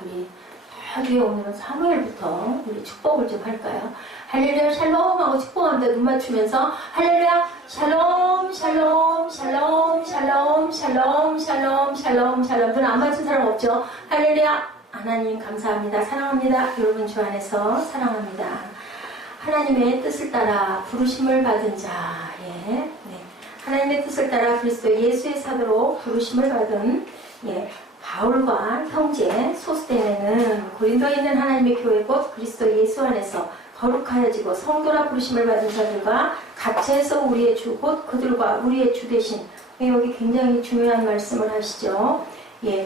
우리 뒤에 오늘은 사무엘부터 우리 축복을 좀 할까요? 할렐루야 샬롬 하고 축복합니다. 눈 맞추면서 할렐루야 샬롬 샬롬 샬롬 샬롬 샬롬 샬롬 샬롬 샬롬. 눈 안 맞춘 사람 없죠? 할렐루야 하나님 감사합니다. 사랑합니다. 여러분 주 안에서 사랑합니다. 하나님의 뜻을 따라 부르심을 받은 자, 네. 하나님의 뜻을 따라 그리스도 예수의 사도로 부르심을 받은 바울과 형제 소스데네는 고린도에 있는 하나님의 교회 곧 그리스도 예수 안에서 거룩하여지고 성도라 부르심을 받은 자들과 갇혀서 우리의 주 곧 그들과 우리의 주 되신, 여기 굉장히 중요한 말씀을 하시죠.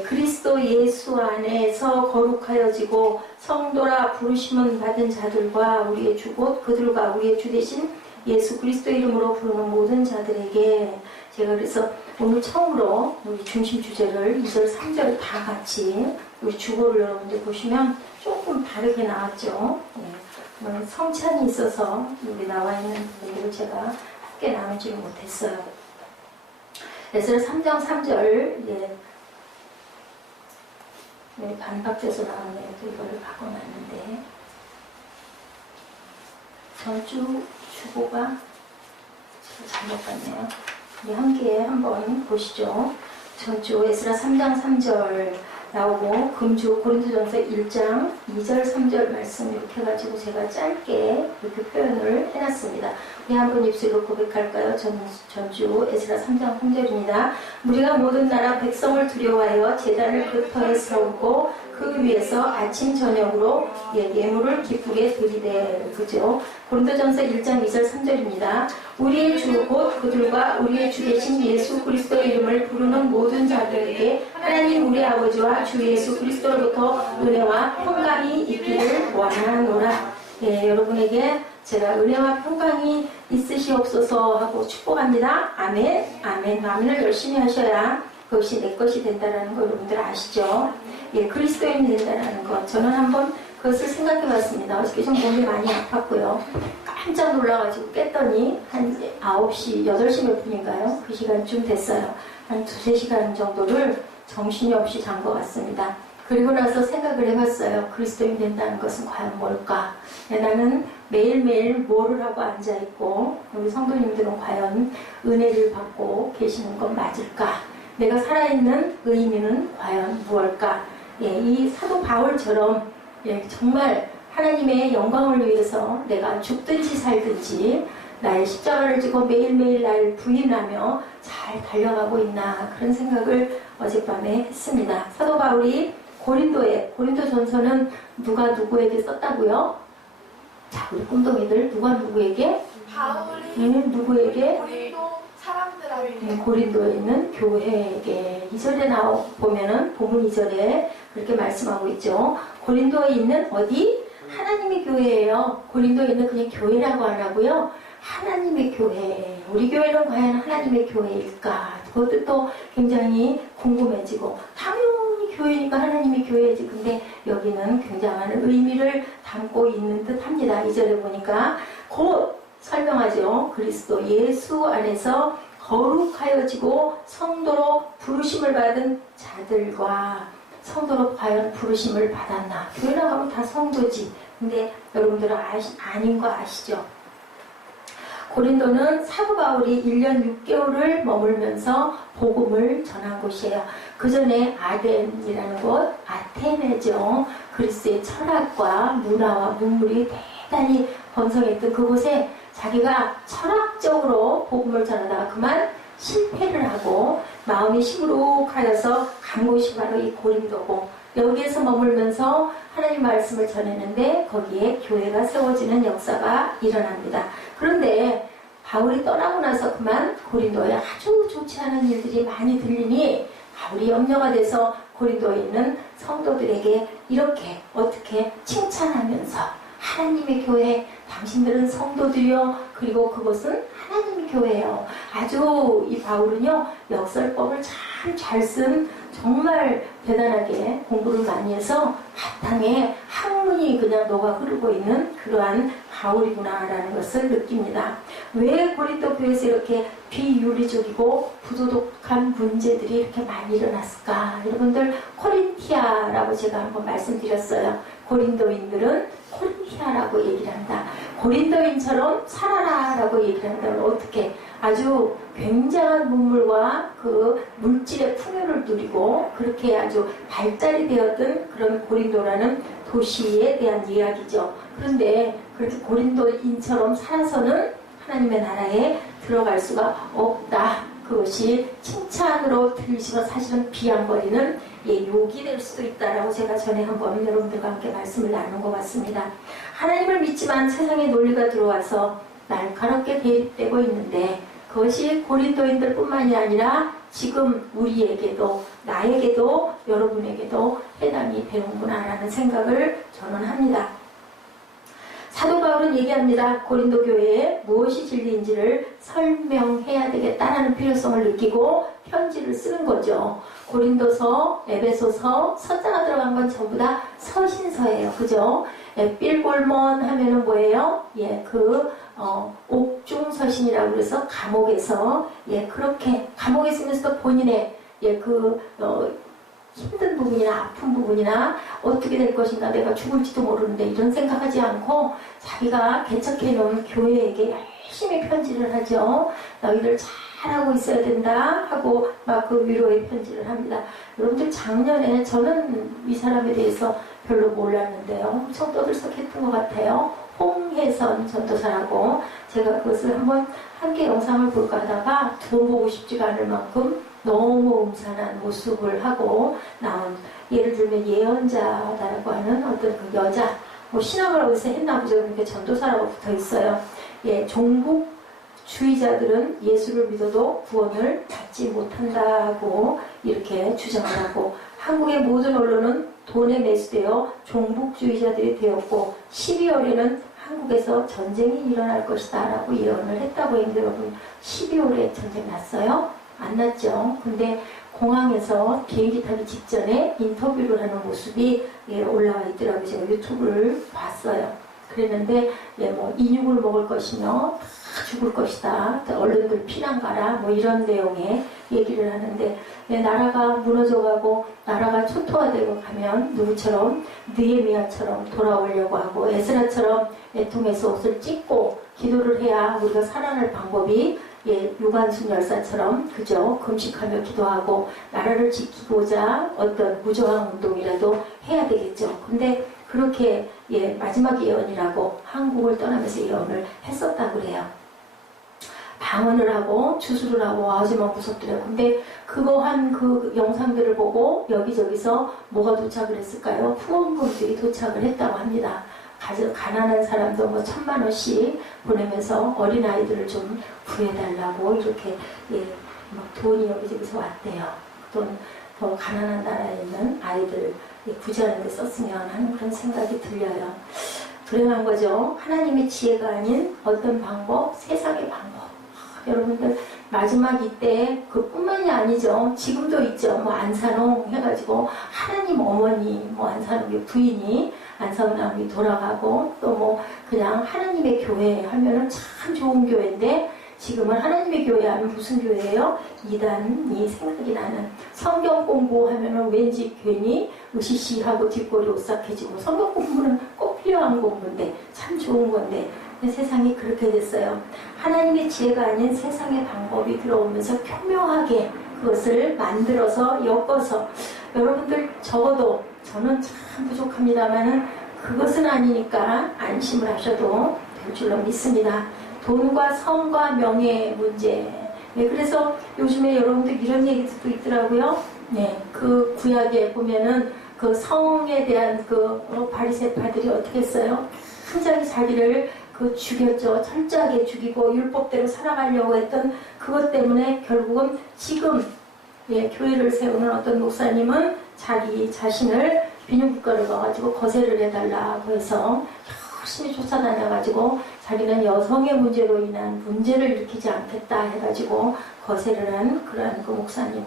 그리스도 예수 안에서 거룩하여지고 성도라 부르심을 받은 자들과 우리의 주 곧 그들과 우리의 주 되신 예수 그리스도 이름으로 부르는 모든 자들에게, 제가 그래서 오늘 처음으로 우리 중심 주제를 2절 3절 다 같이 우리 주보를 여러분들 보시면 조금 다르게 나왔죠. 성찬이 있어서 여기 나와 있는 부분들을 제가 함께 나누지 못했어요. 그래서 3장 3절 반박돼서 나왔네요. 또 이걸 바꿔놨는데 전주 주보가 잘못 갔네요. 우리 함께 한번 보시죠. 전주 에스라 3장 3절 나오고 금주 고린도전서 1장 2절 3절 말씀 이렇게 해가지고 제가 짧게 이렇게 표현을 해놨습니다. 우리 한번 입술로 고백할까요? 전주 에스라 3장 3절입니다. 우리가 모든 나라 백성을 두려워하여 제단을 그 터에 세우고 그 위에서 아침 저녁으로 예물을 기쁘게 드리되, 그죠? 고린도전서 1장 2절 3절입니다. 우리의 주 곧 그들과 우리의 주 되신 예수 그리스도의 이름을 부르는 모든 자들에게 하나님 우리 아버지와 주 예수 그리스도로부터 은혜와 평강이 있기를 원하노라. 여러분에게 제가 은혜와 평강이 있으시옵소서 하고 축복합니다. 아멘. 아멘. 아멘을 열심히 하셔야 그것이 내 것이 된다는 거 여러분들 아시죠? 그리스도인이 된다는 것. 저는 한번 그것을 생각해 봤습니다. 어저께 좀 몸이 많이 아팠고요. 깜짝 놀라가지고 깼더니 한 9시, 8시 몇 분인가요? 그 시간쯤 됐어요. 한 2-3시간 정도를 정신이 없이 잔 것 같습니다. 그리고 나서 생각을 해봤어요. 그리스도인 된다는 것은 과연 뭘까? 나는 매일매일 뭐를 하고 앉아있고 우리 성도님들은 과연 은혜를 받고 계시는 건 맞을까? 내가 살아있는 의미는 과연 무엇일까? 이 사도 바울처럼 정말 하나님의 영광을 위해서 내가 죽든지 살든지 나의 십자가를 지고 매일매일 날 부인하며 잘 달려가고 있나, 그런 생각을 어젯밤에 했습니다. 사도 바울이 고린도전서는 누가 누구에게 썼다고요? 자, 우리 꿈덩이들 누가 누구에게? 바울이 누구에게? 고린도 사람들에게. 고린도에 있는 교회에게. 2절에 보면은 본문 2절에 그렇게 말씀하고 있죠. 고린도에 있는 어디? 하나님의 교회예요. 고린도에 있는 그냥 교회라고 안 하고요. 하나님의 교회. 우리 교회는 과연 하나님의 교회일까? 그것도 또 굉장히 궁금해지고, 당연히 교회니까 하나님의 교회지. 근데 여기는 굉장한 의미를 담고 있는 듯 합니다. 2절에 보니까 곧 설명하죠. 그리스도 예수 안에서 거룩하여지고 성도로 부르심을 받은 자들과, 성도로 과연 부르심을 받았나? 교회 나가면 다 성도지. 근데 여러분들은 아닌 거 아시죠? 고린도는 사도 바울이 1년 6개월을 머물면서 복음을 전한 곳이에요. 그 전에 아덴이라는 곳, 아테네죠. 그리스의 철학과 문화와 문물이 대단히 번성했던 그곳에 자기가 철학적으로 복음을 전하다가 그만 실패를 하고 마음이 시무룩하여서 간 곳이 바로 이 고린도고, 여기에서 머물면서 하나님 말씀을 전했는데 거기에 교회가 세워지는 역사가 일어납니다. 그런데 바울이 떠나고 나서 그만 고린도에 아주 좋지 않은 일들이 많이 들리니 바울이 염려가 돼서 고린도에 있는 성도들에게 이렇게 어떻게 칭찬하면서, 하나님의 교회, 당신들은 성도들이요, 그리고 그것은 하나님의 교회예요. 아주 이 바울은요, 역설법을 참 잘 쓴, 정말 대단하게 공부를 많이 해서 바탕에 학문이 그냥 녹아 흐르고 있는 그러한 바울이구나라는 것을 느낍니다. 왜 고린도 교회에서 이렇게 비윤리적이고 부도덕한 문제들이 이렇게 많이 일어났을까? 여러분들 코린티아라고 제가 한번 말씀드렸어요. 고린도인들은 코린티아라고 얘기를 한다. 고린도인처럼 살아라라고 얘기를 한다면 어떻게 아주 굉장한 문물과 그 물질의 풍요를 누리고 그렇게 아주 발달이 되었던 그런 고린도라는 도시에 대한 이야기죠. 그런데 그렇게 고린도인처럼 살아서는 하나님의 나라에 들어갈 수가 없다. 그것이 칭찬으로 들리지만 사실은 비양거리는 욕이 될 수도 있다라고 제가 전에 한번 여러분들과 함께 말씀을 나눈 것 같습니다. 하나님을 믿지만 세상의 논리가 들어와서 날카롭게 대립되고 있는데 그것이 고린도인들 뿐만이 아니라 지금 우리에게도 나에게도 여러분에게도 해당이 되는구나라는 생각을 저는 합니다. 사도 바울은 얘기합니다. 고린도 교회에 무엇이 진리인지를 설명해야 되겠다라는 필요성을 느끼고 편지를 쓰는 거죠. 고린도서, 에베소서, 서자가 들어간 건 전부 다 서신서예요. 그죠? 빌골몬 하면은 뭐예요? 옥중서신이라고 그래서 감옥에서, 그렇게, 감옥에 있으면서도 본인의, 힘든 부분이나 아픈 부분이나 어떻게 될 것인가 내가 죽을지도 모르는데 이런 생각하지 않고 자기가 개척해 놓은 교회에게 열심히 편지를 하죠. 너희들 잘하고 있어야 된다 하고 막 그 위로의 편지를 합니다. 여러분들 작년에 저는 이 사람에 대해서 별로 몰랐는데요. 엄청 떠들썩했던 것 같아요. 홍혜선 전도사라고 제가 그것을 한번 함께 영상을 볼까 하다가 두 번 보고 싶지가 않을 만큼 너무 음산한 모습을 하고 나온 예를 들면 예언자다라고 하는 어떤 그 여자 신학을 어디서 했나 보죠. 그렇게 전도사라고 붙어 있어요. 종북주의자들은 예수를 믿어도 구원을 받지 못한다고 이렇게 주장을 하고 한국의 모든 언론은 돈에 매수되어 종북주의자들이 되었고 12월에는 한국에서 전쟁이 일어날 것이다 라고 예언을 했다고 했는데 여러분 12월에 전쟁 났어요? 안 났죠. 근데 공항에서 비행기 타기 직전에 인터뷰를 하는 모습이 올라와 있더라고요. 제가 유튜브를 봤어요. 그랬는데 인육을 먹을 것이며 다 죽을 것이다. 언론들 피난 가라. 이런 내용의 얘기를 하는데 나라가 무너져가고 나라가 초토화되고 가면 누구처럼 느헤미야처럼 돌아오려고 하고 에스라처럼 애통해서 옷을 찢고 기도를 해야 우리가 살아날 방법이 유관순 열사처럼 그죠? 금식하며 기도하고 나라를 지키고자 어떤 무저항 운동이라도 해야 되겠죠. 근데 그렇게 마지막 예언이라고 한국을 떠나면서 예언을 했었다고 그래요. 방언을 하고 주술을 하고 하지만 무섭더래요. 근데 그거 한 그 영상들을 보고 여기저기서 뭐가 도착을 했을까요? 후원금들이 도착을 했다고 합니다. 아주 가난한 사람도 1,000만 원씩 보내면서 어린아이들을 좀 구해달라고 이렇게 돈이 여기저기서 왔대요. 돈 더 가난한 나라에 있는 아이들 구제하는 데 썼으면 하는 그런 생각이 들려요. 불행한 거죠. 하나님의 지혜가 아닌 어떤 방법, 세상의 방법. 여러분들 마지막 이때 그뿐만이 아니죠. 지금도 있죠. 안산홍 해가지고 하나님 어머니 안산홍의 부인이 안산홍이 돌아가고 또 그냥 하나님의 교회 하면은 참 좋은 교회인데 지금은 하나님의 교회 하면 무슨 교회예요? 이단이 생각이 나는 성경 공부하면은 왠지 괜히 으시시하고 뒷골이 오싹해지고 성경 공부는 꼭 필요한 공부인데 참 좋은 건데 세상이 그렇게 됐어요. 하나님의 지혜가 아닌 세상의 방법이 들어오면서 교묘하게 그것을 만들어서 엮어서 여러분들 적어도 저는 참 부족합니다만은 그것은 아니니까 안심을 하셔도 될 줄로 믿습니다. 돈과 성과 명예의 문제. 그래서 요즘에 여러분들 이런 얘기도 있더라고요. 그 구약에 보면은 그 성에 대한 바리새파들이 어떻게 했어요? 굉장히 자기를 죽였죠. 철저하게 죽이고 율법대로 살아가려고 했던 그것 때문에 결국은 지금 교회를 세우는 어떤 목사님은 자기 자신을 비뇨기과를 가가지고 거세를 해달라고 해서 열심히 쫓아다녀가지고 자기는 여성의 문제로 인한 문제를 일으키지 않겠다 해가지고 거세를 한 그러한 그 목사님.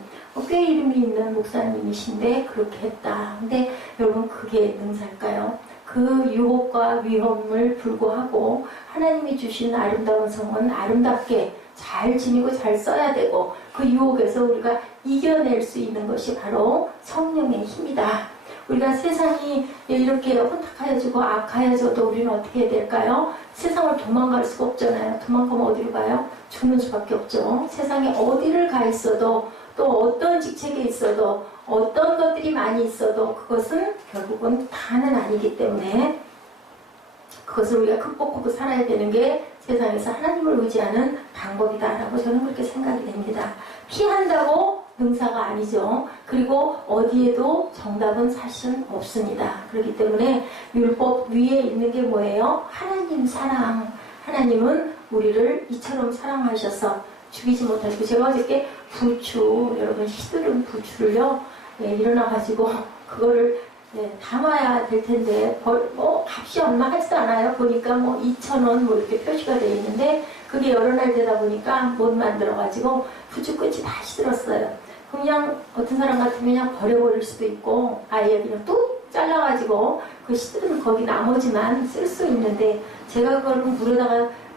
꽤 이름이 있는 목사님이신데 그렇게 했다. 근데 여러분 그게 능사일까요? 그 유혹과 위험을 불구하고 하나님이 주신 아름다운 성은 아름답게 잘 지니고 잘 써야 되고 그 유혹에서 우리가 이겨낼 수 있는 것이 바로 성령의 힘이다. 우리가 세상이 이렇게 혼탁하여지고 악하여져도 우리는 어떻게 해야 될까요? 세상을 도망갈 수가 없잖아요. 도망가면 어디로 가요? 죽는 수밖에 없죠. 세상에 어디를 가 있어도 또 어떤 직책에 있어도 어떤 것들이 많이 있어도 그것은 결국은 다는 아니기 때문에 그것을 우리가 극복하고 살아야 되는 게 세상에서 하나님을 의지하는 방법이다라고 저는 그렇게 생각이 됩니다. 피한다고 능사가 아니죠. 그리고 어디에도 정답은 사실은 없습니다. 그렇기 때문에 율법 위에 있는 게 뭐예요? 하나님 사랑. 하나님은 우리를 이처럼 사랑하셔서 죽이지 못하시고 제가 어저께 부추 여러분 시들은 부추를요 일어나가지고 그거를 담아야 될 텐데 뭐 값이 얼마 하지도 않아요. 보니까 뭐 2,000원 뭐 이렇게 표시가 되어 있는데 그게 여러 날 되다 보니까 못 만들어가지고 부추 끝이 다 시들었어요. 그냥 어떤 사람 같으면 그냥 버려버릴 수도 있고 아예 그냥 뚝 잘라가지고 그 시들은 거기 나머지만 쓸 수 있는데 제가 그거를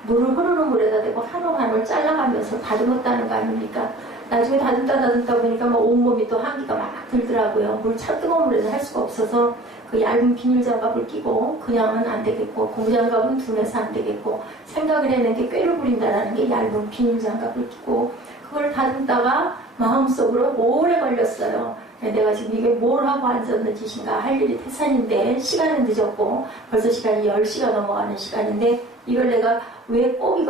물을 흐르는 물에다 대고 한올 잘라가면서 다듬었다는 거 아닙니까? 나중에 다듬다 보니까 뭐 온몸이 또 한기가 막 들더라고요. 뜨거운 물에서 할 수가 없어서 그 얇은 비닐 장갑을 끼고 그냥은 안 되겠고 고무장갑은 둔해서 안 되겠고 생각을 해낸 게 꾀를 부린다라는 게 얇은 비닐 장갑을 끼고 그걸 다듬다가 마음속으로 오래 걸렸어요. 내가 지금 이게 뭘 하고 앉았는 짓인가 할 일이 태산인데 시간은 늦었고 벌써 시간이 10시가 넘어가는 시간인데 이걸 내가 왜 꼭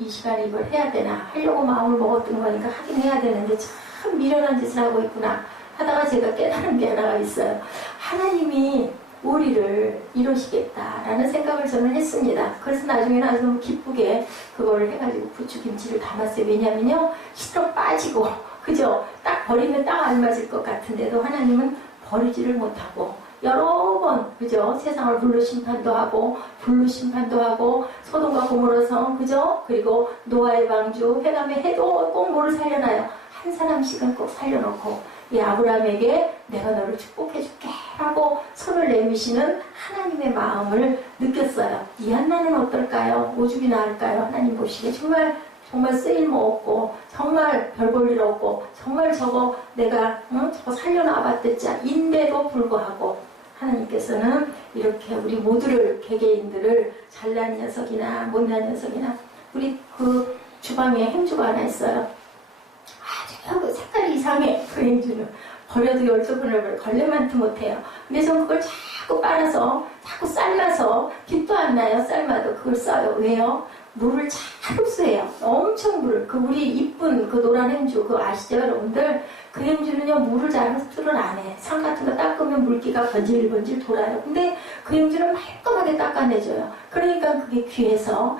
이 시간에 이걸 해야 되나 하려고 마음을 먹었던 거니까 하긴 해야 되는데 참 미련한 짓을 하고 있구나 하다가 제가 깨달은 게 하나가 있어요. 하나님이 우리를 이루시겠다라는 생각을 저는 했습니다. 그래서 나중에는 아주 너무 기쁘게 그걸 해가지고 부추김치를 담았어요. 왜냐면요 시들어 빠지고 그죠? 딱 버리면 딱 알맞을 것 같은데도 하나님은 버리지를 못하고 여러 번 그죠? 세상을 불로 심판도 하고 불로 심판도 하고 소돔과 고모라성 그죠? 그리고 노아의 방주 해감의 해도 꼭 뭐를 살려놔요. 한 사람씩은 꼭 살려놓고 이 아브라함에게 내가 너를 축복해줄게 하고 손을 내미시는 하나님의 마음을 느꼈어요. 이 한나는 어떨까요? 오죽이 나을까요? 하나님 보시기에 정말 쓸모 없고 정말 별 볼 일 없고 정말 저거 내가 저거 살려놔봤댔자 인데도 불구하고 하나님께서는 이렇게 우리 모두를 개개인들을 잘난 녀석이나 못난 녀석이나 우리 그 주방에 행주가 하나 있어요. 아주 그 색깔이 이상해. 그 행주는 버려도 12번을 걸레만트 못해요. 근데 전 그걸 자꾸 빨아서 자꾸 삶아서 빛도 안 나요. 삶아도 그걸 써요. 왜요? 물을 잘 흡수해요. 엄청 물을. 그 우리 이쁜 그 노란 행주 그거 아시죠 여러분들? 그 행주는요 물을 잘 흡수를 안 해. 상 같은 거 닦으면 물기가 번질번질 돌아요. 근데 그 행주는 말끔하게 닦아내줘요. 그러니까 그게 귀해서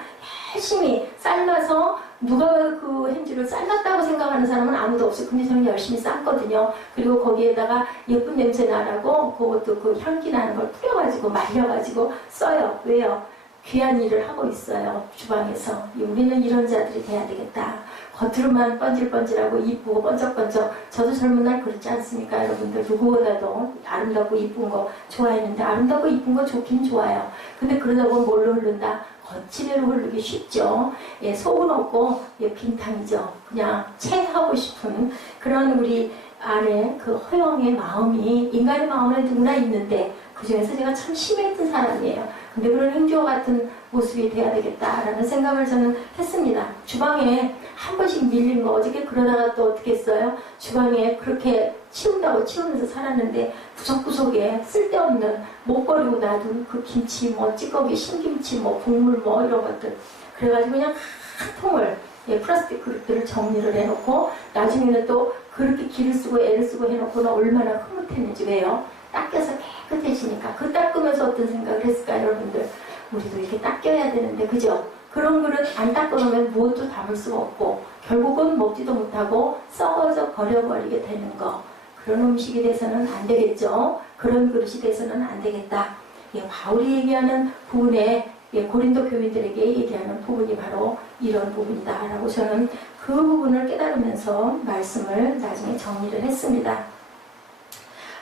열심히 삶아서 누가 그 행주를 삶았다고 생각하는 사람은 아무도 없어요. 근데 저는 열심히 삶거든요. 그리고 거기에다가 예쁜 냄새 나라고 그것도 그 향기 나는 걸 뿌려가지고 말려가지고 써요. 왜요? 귀한 일을 하고 있어요. 주방에서. 우리는 이런 자들이 돼야 되겠다. 겉으로만 번질번질하고 이쁘고 번쩍번쩍. 저도 젊은 날 그렇지 않습니까? 여러분들 누구보다도 아름답고 이쁜 거 좋아했는데 아름답고 이쁜 거 좋긴 좋아요. 근데 그러다 보면 뭘로 흐른다? 거칠애로 흐르기 쉽죠. 예, 속은 없고 예, 빈탕이죠. 그냥 체하고 싶은 그런 우리 안에 그 허영의 마음이 인간의 마음에 누구나 있는데 그 중에서 제가 참 심했던 사람이에요. 근데 그런 행주와 같은 모습이 돼야 되겠다라는 생각을 저는 했습니다. 주방에 한 번씩 밀린 거 어저께 그러다가 또 어떻게 했어요? 주방에 그렇게 치운다고 치우면서 살았는데 구석구석에 쓸데없는 못 버리고 놔둔 그 김치 뭐 찌꺼기 신김치 뭐 국물 뭐 이런 것들 그래가지고 그냥 한 통을 예, 플라스틱 그릇들을 정리를 해놓고 나중에는 또 그렇게 기를 쓰고 애를 쓰고 해놓고는 얼마나 흐뭇했는지 왜요? 닦여서 깨끗해지니까 그 닦으면서 어떤 생각을 했을까요 여러분들? 우리도 이렇게 닦여야 되는데 그죠? 그런 그릇 안 닦아놓으면 무엇도 담을 수가 없고 결국은 먹지도 못하고 썩어져 버려버리게 되는 거 그런 음식이 돼서는 안 되겠죠? 그런 그릇이 돼서는 안 되겠다. 예, 바울이 얘기하는 부분에 예, 고린도 교인들에게 얘기하는 부분이 바로 이런 부분이다 라고 저는 그 부분을 깨달으면서 말씀을 나중에 정리를 했습니다.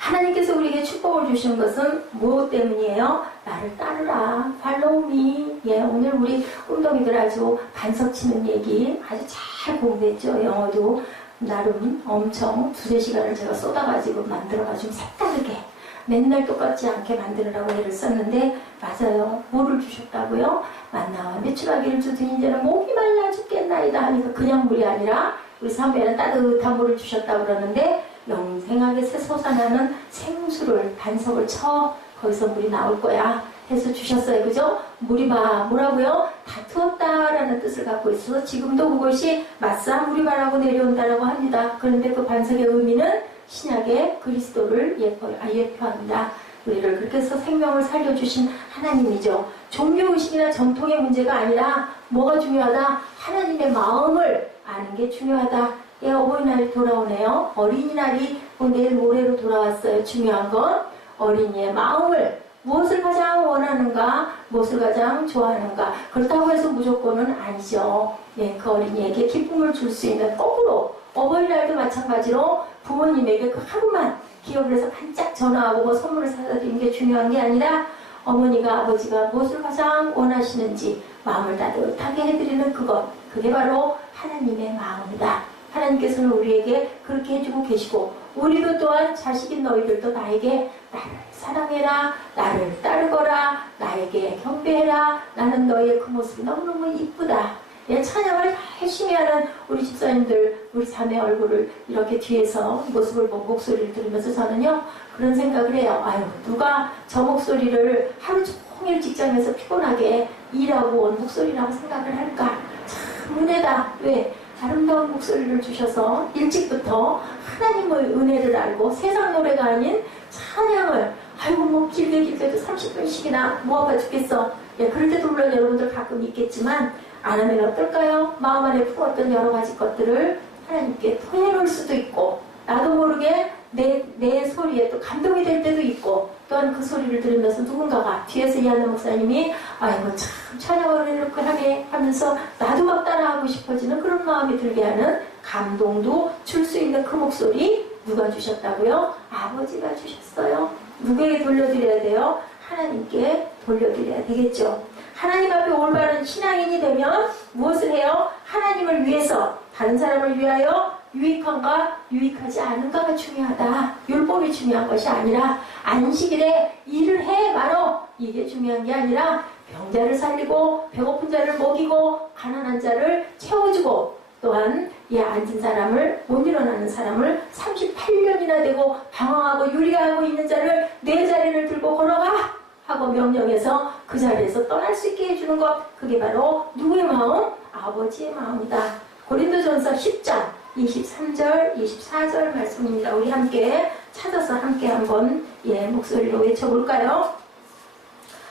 하나님께서 우리에게 축복을 주시는 것은 무엇 때문이에요? 나를 따르라. Follow me. 예, 오늘 우리 꿈덩이들 아주 반석 치는 얘기 아주 잘 공부했죠. 영어도 나름 엄청 2-3시간을 제가 쏟아가지고 만들어가지고 색다르게 맨날 똑같지 않게 만들으라고 애를 썼는데 맞아요. 뭐를 주셨다고요? 만나와 메추라기를 주더니 이제는 목이 말라 죽겠나이다 하니까 그냥 물이 아니라 우리 사무엘은 따뜻한 물을 주셨다고 그러는데 영생하게 솟아나는 생수를 반석을 쳐 거기서 물이 나올 거야 해서 주셨어요. 그죠? 물이 뭐라고요? 다투었다라는 뜻을 갖고 있어서 지금도 그것이 맞사 물이바라고 내려온다라고 합니다. 그런데 그 반석의 의미는 신약의 그리스도를 예표합니다. 우리를 그렇게 해서 생명을 살려주신 하나님이죠. 종교의식이나 전통의 문제가 아니라 뭐가 중요하다? 하나님의 마음을 아는 게 중요하다. 예, 어버이날이 돌아오네요. 어린이날이 내일 모레로 돌아왔어요. 중요한 건 어린이의 마음을 무엇을 가장 원하는가, 무엇을 가장 좋아하는가. 그렇다고 해서 무조건은 아니죠. 예, 그 어린이에게 기쁨을 줄 수 있는 거꾸로 어버이날도 마찬가지로 부모님에게 그 하루만 기억을 해서 반짝 전화하고 뭐 선물을 사다 드리는 게 중요한 게 아니라 어머니가 아버지가 무엇을 가장 원하시는지 마음을 따뜻하게 해드리는 그것, 그게 바로 하나님의 마음이다. 하나님께서는 우리에게 그렇게 해주고 계시고 우리도 또한 자식인 너희들도 나에게 나를 사랑해라, 나를 따르거라, 나에게 경배해라, 나는 너희의 그 모습이 너무너무 이쁘다. 예, 찬양을 열심히 하는 우리 집사님들, 우리 자매 얼굴을 이렇게 뒤에서 모습을 보고 목소리를 들으면서 저는요 그런 생각을 해요. 아유, 누가 저 목소리를 하루 종일 직장에서 피곤하게 일하고 온 목소리라고 생각을 할까? 참 은혜다. 왜? 아름다운 목소리를 주셔서 일찍부터 하나님의 은혜를 알고 세상 노래가 아닌 찬양을 아이고 뭐 길게도 30분씩이나 모아봐 죽겠어. 예, 그럴 때도 물론 여러분들 가끔 있겠지만 안 하면 어떨까요? 마음 안에 품었던 여러 가지 것들을 하나님께 토해놓을 수도 있고 나도 모르게 내 소리에 또 감동이 될 때도 있고 또한 그 소리를 들으면서 누군가가 뒤에서 이하는 목사님이 아이고 참 찬양을 이렇게 하게 하면서 나도 막 따라하고 싶어지는 그런 마음이 들게 하는 감동도 줄 수 있는 그 목소리 누가 주셨다고요? 아버지가 주셨어요. 누구에게 돌려드려야 돼요? 하나님께 돌려드려야 되겠죠. 하나님 앞에 올바른 신앙인이 되면 무엇을 해요? 하나님을 위해서 다른 사람을 위하여 유익한가 유익하지 않은가가 중요하다. 율법이 중요한 것이 아니라 안식일에 일을 해 말어 이게 중요한 게 아니라 병자를 살리고 배고픈 자를 먹이고 가난한 자를 채워주고 또한 앉은 사람을 못 일어나는 사람을 38년이나 되고 방황하고 유리하고 있는 자를 내 자리를 들고 걸어가 하고 명령해서 그 자리에서 떠날 수 있게 해주는 것 그게 바로 누구의 마음? 아버지의 마음이다. 고린도전서 10장 23절 24절 말씀입니다. 우리 함께 찾아서 함께 한번 목소리로 외쳐볼까요?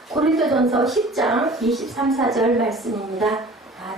고린도전서 10장 23, 4절 말씀입니다.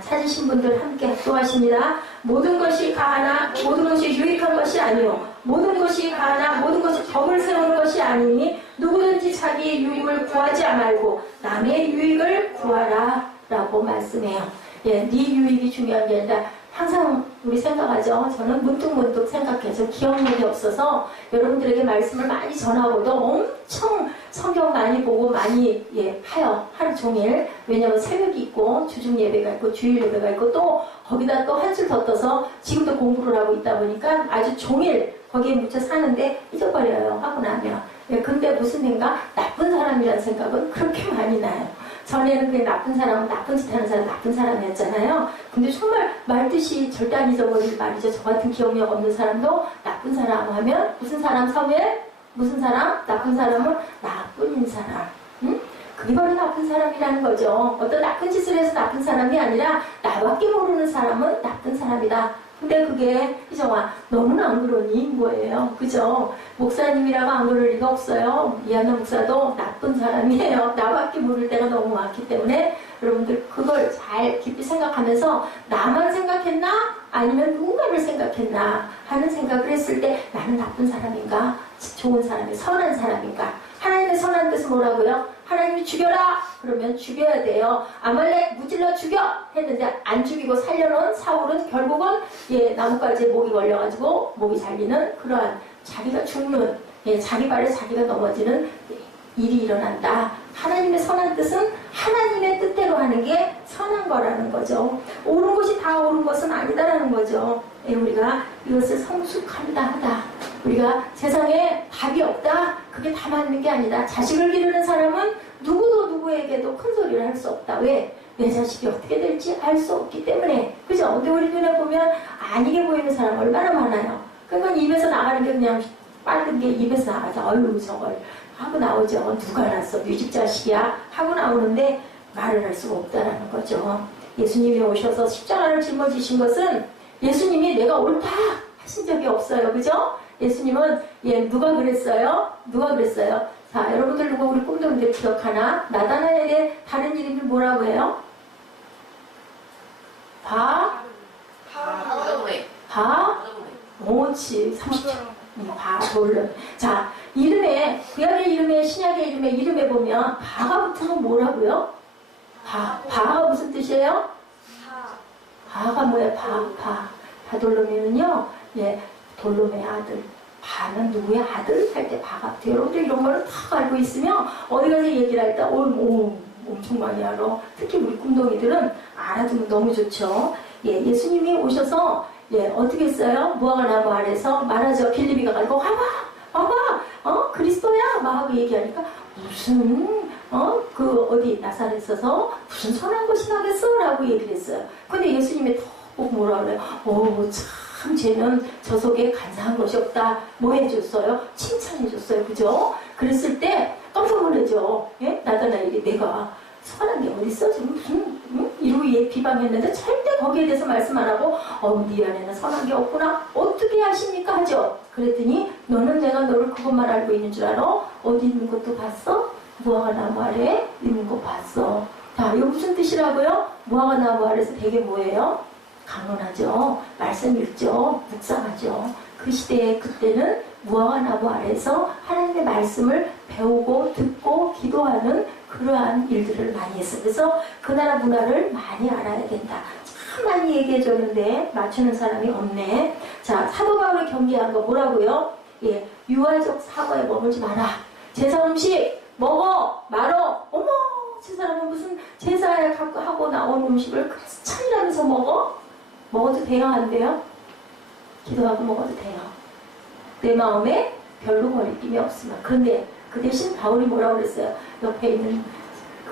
찾으신 분들 함께 합독하십니다. 모든 것이 가하나 모든 것이 유익한 것이 아니요 모든 것이 가하나 모든 것이 덕을 세우는 것이 아니니 누구든지 자기의 유익을 구하지 말고 남의 유익을 구하라 라고 말씀해요. 네 유익이 중요한 게 아니라 항상 우리 생각하죠. 저는 문득문득 생각해서 기억력이 없어서 여러분들에게 말씀을 많이 전하고도 엄청 성경 많이 보고 많이 해요. 하루 종일. 왜냐하면 새벽이 있고 주중 예배가 있고 주일 예배가 있고 또 거기다 또 한술 더 떠서 지금도 공부를 하고 있다 보니까 아주 종일 거기에 묻혀 사는데 잊어버려요. 하고 나면. 근데 무슨 생각? 나쁜 사람이라는 생각은 그렇게 많이 나요. 전에는 그냥 나쁜 사람은 나쁜 짓 하는 사람 나쁜 사람이었잖아요. 근데 정말 말뜻이 절대 안 잊어버릴 말이죠. 저 같은 기억력 없는 사람도 나쁜 사람 하면 무슨 사람 섬에 무슨 사람? 나쁜 사람은 나쁜 사람. 응? 그게 바로 나쁜 사람이라는 거죠. 어떤 나쁜 짓을 해서 나쁜 사람이 아니라 나밖에 모르는 사람은 나쁜 사람이다. 근데 그게 희정아 너무나 안 그러니 뭐예요. 그죠? 목사님이라고 안 그럴 리가 없어요. 이하나 목사도 나쁜 사람이에요. 나밖에 모를 때가 너무 많기 때문에 여러분들 그걸 잘 깊이 생각하면서 나만 생각했나? 아니면 누군가를 생각했나? 하는 생각을 했을 때 나는 나쁜 사람인가? 좋은 사람이 선한 사람인가? 하나님의 선한 뜻은 뭐라고요? 하나님이 죽여라! 그러면 죽여야 돼요. 아말렉 무질러 죽여! 했는데 안 죽이고 살려놓은 사울은 결국은 나뭇가지에 목이 걸려가지고 목이 잘리는 그러한 자기가 죽는 예, 자기 발에 자기가 넘어지는 일이 일어난다. 하나님의 선한 뜻은 하나님의 뜻대로 하는 게 선한 거라는 거죠. 옳은 것이 다 옳은 것은 아니다라는 거죠. 예, 우리가 이것을 성숙한다 하다. 우리가 세상에 답이 없다. 그게 다 맞는 게 아니다. 자식을 기르는 사람은 누구도 누구에게도 큰 소리를 할 수 없다. 왜? 내 자식이 어떻게 될지 알 수 없기 때문에. 그죠? 근데 우리 눈에 보면 아니게 보이는 사람 얼마나 많아요. 그러니까 입에서 나가는 게 그냥 빠른 게 입에서 나가서 어휴 저걸 하고 나오죠. 누가 낳았어? 네 집 자식이야? 하고 나오는데 말을 할 수가 없다라는 거죠. 예수님이 오셔서 십자가를 짊어지신 것은 예수님이 내가 옳다 하신 적이 없어요. 그죠? 예수님은 누가 그랬어요? 누가 그랬어요? 자, 여러분들 누가 우리 꿈동이들 기억하나? 나다나엘의 다른 이름이 뭐라고 해요? 옳지. 30초. 바돌. 자, 이름에, 구약의 이름에, 신약의 이름에 보면, 바가 붙으면 뭐라고요? 바가 무슨 뜻이에요? 바가 뭐예요? 바돌로미는요, 예, 돌로미의 아들. 바는 누구의 아들? 할 때 바가 붙어요. 여러분들 이런 거를 다 알고 있으면, 어디 가서 얘기를 할 때, 엄청 많이 알아. 특히 우리 꿈동이들은 알아두면 너무 좋죠. 예, 예수님이 오셔서, 예, 어떻게 했어요? 무화과 나무 아래서 말하죠. 빌립이가 가지고, 와봐, 그리스도야! 막 하고 얘기하니까, 무슨, 어디, 나사렛에서 무슨 선한 것이 나겠어? 라고 얘기를 했어요. 근데 예수님이 꼭 뭐라 그래요? 참, 쟤는 저 속에 간사한 것이 없다. 뭐 해줬어요? 칭찬해줬어요. 그죠? 그랬을 때 깜짝 놀라죠. 예? 나다나엘이 내가 선한 게 어딨어? 지금 무슨, 이러고 얘 비방했는데 절대 거기에 대해서 말씀 안 하고, 네 안에는 선한 게 없구나? 어떻게 하십니까? 하죠. 그랬더니, 너는 내가 너를 그것만 알고 있는 줄 알아? 어디 있는 것도 봤어? 무화과 나무 아래 있는 거 봤어. 자, 이거 무슨 뜻이라고요? 무화과 나무 아래서 되게 뭐예요? 강론하죠. 말씀 읽죠. 묵상하죠. 그 시대에 그때는 무화과 나무 아래서 하나님의 말씀을 배우고 듣고 기도하는 그러한 일들을 많이 했어요. 그래서 그 나라 문화를 많이 알아야 된다. 참 많이 얘기해 줬는데 맞추는 사람이 없네. 자, 사도 바울이 경계한 거 뭐라고요? 예, 유아적 사과에 머물지 마라. 제사 음식 먹어 말어. 어머, 저 사람은 무슨 제사에 하고 나온 음식을 찬이라면서 먹어? 먹어도 돼요? 안 돼요? 기도하고 먹어도 돼요. 내 마음에 별로 거리낌이 없으면. 그런데 그 대신 바울이 뭐라고 그랬어요? 옆에 있는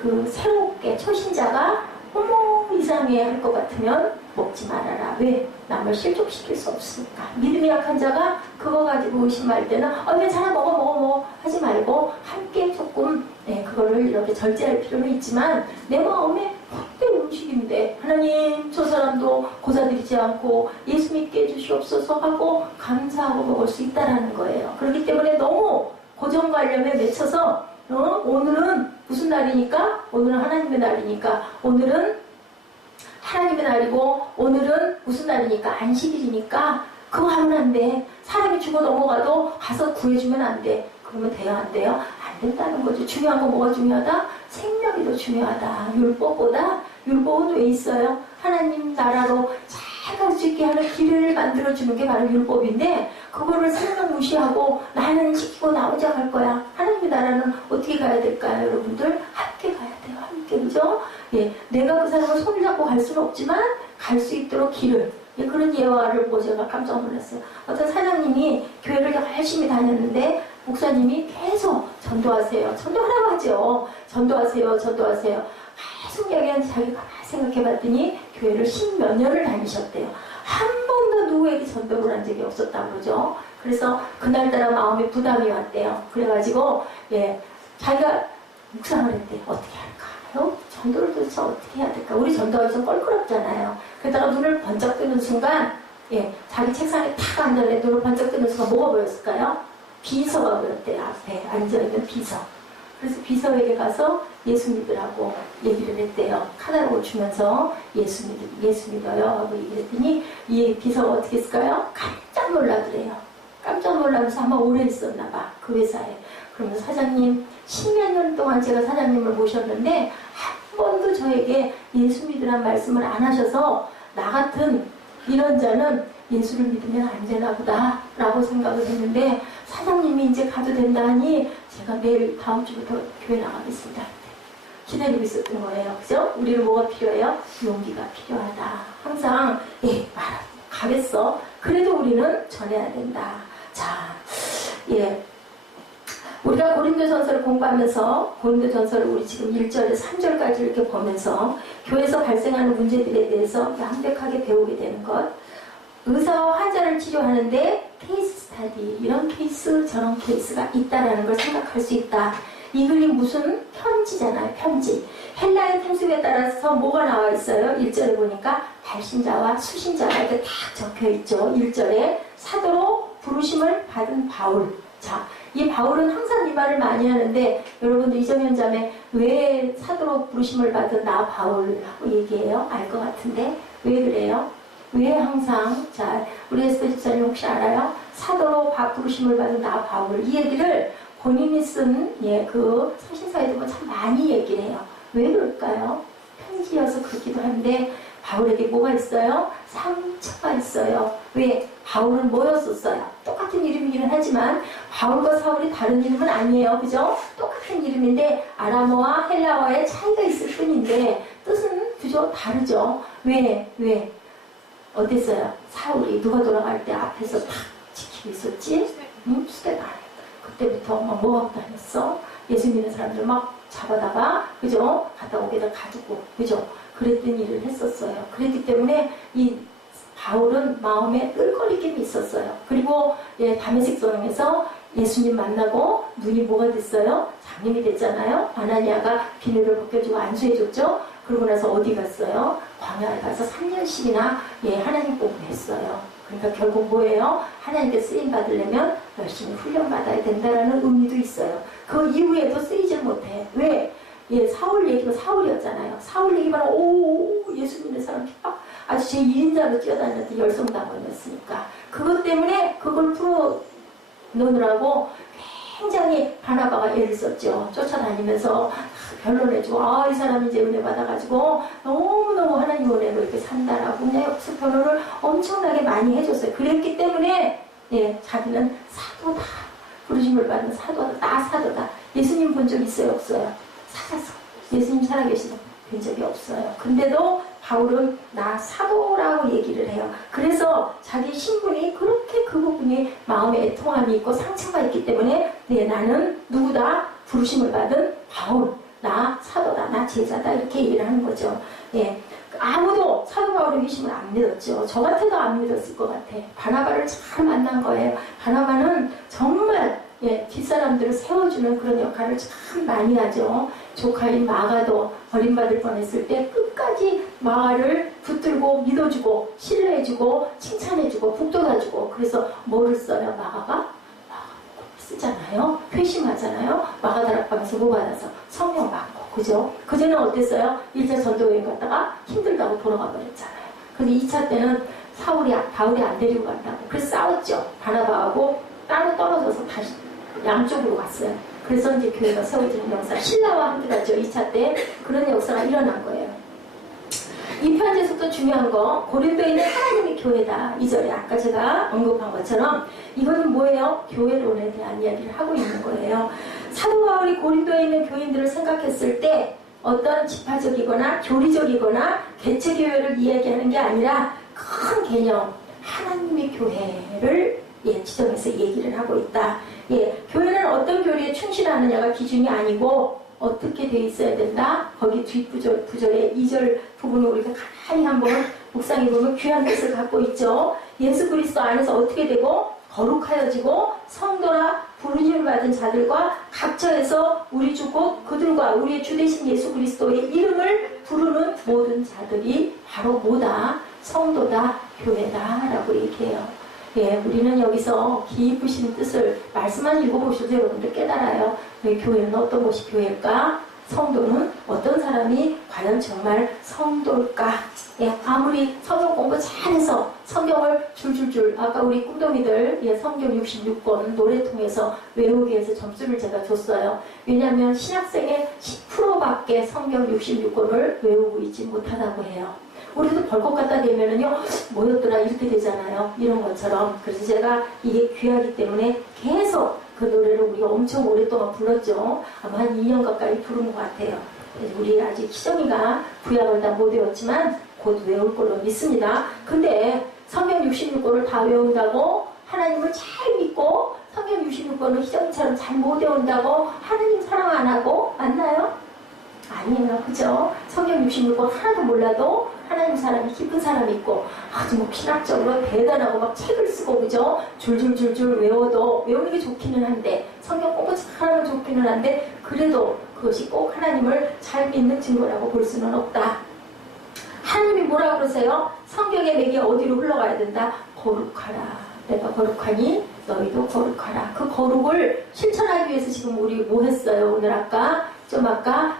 그 새롭게 초신자가 어머 이상해 할 것 같으면 먹지 말아라. 왜? 남을 실족시킬 수 없으니까. 믿음이 약한 자가 그거 가지고 의심할 때는 괜찮아 먹어 하지 말고 함께 조금 그거를 이렇게 절제할 필요는 있지만 내 마음에 헛된 음식인데 하나님 저 사람도 고사드리지 않고 예수 믿게 해주시옵소서 하고 감사하고 먹을 수 있다라는 거예요. 그렇기 때문에 너무 고정관념에 맺혀서 오늘은 무슨 날이니까? 오늘은 하나님의 날이니까 오늘은 하나님의 날이고 오늘은 무슨 날이니까? 안식일이니까 그거 하면 안 돼. 사람이 죽어 넘어가도 가서 구해주면 안 돼. 그러면 돼요? 안 돼요? 안 된다는 거죠. 중요한 거 뭐가 중요하다? 생명이 더 중요하다. 율법보다 율법은 왜 있어요? 하나님 나라로 잘 갈 수 있게 하는 길을 만들어주는 게 바로 율법인데 그거를 생명 무시하고 나는 지키고 나 혼자 갈 거야. 하나님의 나라는 어떻게 가야 될까요? 여러분들 함께 가야 돼요. 함께. 그죠? 예, 내가 그 사람을 손을 잡고 갈 수는 없지만 갈 수 있도록 길을 그런 예화를 보고 제가 깜짝 놀랐어요. 어떤 사장님이 교회를 열심히 다녔는데 목사님이 계속 전도하세요. 전도하라고 하죠. 전도하세요. 계속 이야기하는데 자기가 생각해봤더니 교회를 10몇 년을 다니셨대요. 한 번도 누구에게 전도를 한 적이 없었다고 그러죠. 그래서 그날따라 마음에 부담이 왔대요. 그래가지고 자기가 묵상을 했대요. 어떻게 할까요? 전도를 도대체 어떻게 해야 될까? 우리 전도가 좀 껄끄럽잖아요. 그러다가 눈을 번쩍 뜨는 순간 자기 책상에 탁 앉았는데 눈을 번쩍 뜨는 순간 뭐가 보였을까요? 비서가 보였대요. 앞에 앉아있는 비서. 그래서 비서에게 가서 예수 믿으라고 얘기를 했대요. 카달록을 주면서 예수 믿어요 하고 얘기했더니 이 비서가 어떻게 했을까요? 깜짝 놀라더래요. 깜짝 놀라면서 아마 오래 있었나 봐. 그 회사에. 그러면 사장님 10몇 년 동안 제가 사장님을 모셨는데 한 번도 저에게 예수 믿으란 말씀을 안 하셔서 나 같은 이런 자는 예수를 믿으면 안 되나 보다 라고 생각을 했는데 사장님이 이제 가도 된다니 제가 내일 다음 주부터 교회 나가겠습니다. 기다리고 있었던 거예요. 그죠? 우리는 뭐가 필요해요? 용기가 필요하다. 항상 가겠어. 그래도 우리는 전해야 된다. 자, 우리가 고린도전서를 공부하면서 고린도전서를 우리 지금 1절에서 3절까지 이렇게 보면서 교회에서 발생하는 문제들에 대해서 완벽하게 배우게 되는 것, 의사와 환자를 치료하는데 케이스 스타디, 이런 케이스 저런 케이스가 있다라는 걸 생각할 수 있다. 이 그림 무슨 편지잖아요. 편지. 헬라의 풍습에 따라서 뭐가 나와 있어요? 1절에 보니까 발신자와 수신자가 이렇게 딱 적혀 있죠. 1절에 사도로 부르심을 받은 바울. 자, 이 바울은 항상 이 말을 많이 하는데 여러분들 이정현 자매 왜 사도로 부르심을 받은 나 바울하고 얘기해요? 알 것 같은데 왜 그래요? 왜 항상 자 우리 에스더 집사님 혹시 알아요? 사도로 부르심을 받은 나 바울 이 얘기를 본인이 쓴 그 서신서에 보면 참 많이 얘기를 해요. 왜 그럴까요? 편지여서 그렇기도 한데 바울에게 뭐가 있어요? 상처가 있어요. 왜? 바울은 뭐였었어요? 똑같은 이름이기는 하지만 바울과 사울이 다른 이름은 아니에요. 그죠? 똑같은 이름인데 아람어와 헬라어의 차이가 있을 뿐인데 뜻은 그죠? 다르죠. 왜? 어땠어요? 사울이 누가 돌아갈 때 앞에서 탁 지키고 있었지? 응? 수대가 그때부터 막 뭐하고 다녔어? 예수 믿는 사람들 막 잡아다가 그죠? 갔다 오게다 가두고 그죠? 그랬던 일을 했었어요. 그랬기 때문에 이 바울은 마음에 끌거리낌이 있었어요. 그리고 다메섹 성에서 예수님 만나고 눈이 뭐가 됐어요? 장님이 됐잖아요. 아나니아가 비늘을 벗겨주고 안수해줬죠. 그러고 나서 어디 갔어요? 광야에 가서 3년씩이나 하나님 공부했어요. 그러니까 결국 뭐예요? 하나님께 쓰임 받으려면 열심히 훈련받아야 된다는 의미도 있어요. 그 이후에도 쓰이질 못해. 왜? 사울 얘기가 사울이었잖아요. 사울 얘기만 예수 믿는 사람 핍박 아주 제 1인자로 뛰어다녔던 열성당원이었으니까 그것 때문에 그걸 풀어놓으라고 굉장히 바나바가 애를 썼죠. 쫓아다니면서 변론해주고 이 사람이 이제 은혜 받아가지고 너무너무 하나님 은혜로 이렇게 산다라고 그냥 역습 변론을 엄청나게 많이 해줬어요. 그랬기 때문에 자기는 사도다. 부르심을 받은 사도다. 나 사도다. 예수님 본 적 있어요? 없어요? 살아서 예수님 살아계시다 본 적이 없어요. 근데도 바울은 나 사도라고 얘기를 해요. 그래서 자기 신분이 그렇게 그 부분이 마음에 애통함이 있고 상처가 있기 때문에 나는 누구다? 부르심을 받은 바울. 나 사도다. 나 제자다. 이렇게 얘기를 하는 거죠. 아무도 사도 바울의 회심을 안 믿었죠. 저 같아도 안 믿었을 것 같아. 바나바를 잘 만난 거예요. 바나바는 정말 뒷사람들을 세워주는 그런 역할을 참 많이 하죠. 조카인 마가도 버림받을 뻔했을 때 끝까지 마가를 붙들고 믿어주고 신뢰해주고 칭찬해주고 북돋아주고 그래서 뭐를 써요? 마가가 쓰잖아요. 회심하잖아요. 마가다락방에서 뭐 받아서 성령 받고 그죠? 그전에는 어땠어요? 1차 전도여행 갔다가 힘들다고 돌아가 버렸잖아요. 근데 2차 때는 바울이 안 데리고 간다고 그래서 싸웠죠. 바나바하고 따로 떨어져서 다시 양쪽으로 갔어요. 그래서 이제 교회가 세워지는 역사, 신라와 함께 갔죠. 2차 때 그런 역사가 일어난 거예요. 이 편지에서 또 중요한 거 고린도에 있는 하나님의 교회다. 2절에 아까 제가 언급한 것처럼 이거는 뭐예요? 교회론에 대한 이야기를 하고 있는 거예요. 사도 바울이 고린도에 있는 교인들을 생각했을 때 어떤 지파적이거나 교리적이거나 개체교회를 이야기하는 게 아니라 큰 개념 하나님의 교회를 지정해서 얘기를 하고 있다. 교회는 어떤 교리에 충실하느냐가 기준이 아니고 어떻게 돼 있어야 된다? 거기 뒷부절에 2절 부분을 우리가 가만히 한번 묵상해보면 귀한 뜻을 갖고 있죠. 예수 그리스도 안에서 어떻게 되고 거룩하여지고 성도나 부르심을 받은 자들과 각처에서 우리 주 곧 그들과 우리의 주 되신 예수 그리스도의 이름을 부르는 모든 자들이 바로 뭐다? 성도다, 교회다 라고 얘기해요. 우리는 여기서 깊으신 뜻을 말씀만 읽어보셔도 여러분들 깨달아요. 교회는 어떤 것이 교회일까? 성도는 어떤 사람이 과연 정말 성도일까? 아무리 성경 공부 잘해서 성경을 줄줄줄 아까 우리 꿈동이들 성경 66권 노래 통해서 외우기 위해서 점수를 제가 줬어요. 왜냐하면 신학생의 10%밖에 성경 66권을 외우고 있지 못하다고 해요. 우리도 벌컥 갖다 대면은요, 뭐였더라 이렇게 되잖아요. 이런 것처럼. 그래서 제가 이게 귀하기 때문에 계속 그 노래를 우리가 엄청 오랫동안 불렀죠. 아마 한 2년 가까이 부른 것 같아요. 우리 아직 희정이가 구약을 다 못 외웠지만 곧 외울 걸로 믿습니다. 근데 성경 66권을 다 외운다고 하나님을 잘 믿고 성경 66권을 희정이처럼 잘 못 외운다고 하나님 사랑 안 하고 맞나요? 아니에요. 그죠? 성경 66권 하나도 몰라도 하나님 사람이 깊은 사람이 있고 아주 뭐 신학적으로 대단하고 막 책을 쓰고 그죠? 줄줄줄줄 외워도 외우는 게 좋기는 한데 성경 꼭 하나면 좋기는 한데 그래도 그것이 꼭 하나님을 잘 믿는 증거라고 볼 수는 없다. 하나님이 뭐라고 그러세요? 성경의 맥이 어디로 흘러가야 된다? 거룩하라. 내가 거룩하니 너희도 거룩하라. 그 거룩을 실천하기 위해서 지금 우리 뭐 했어요? 오늘 아까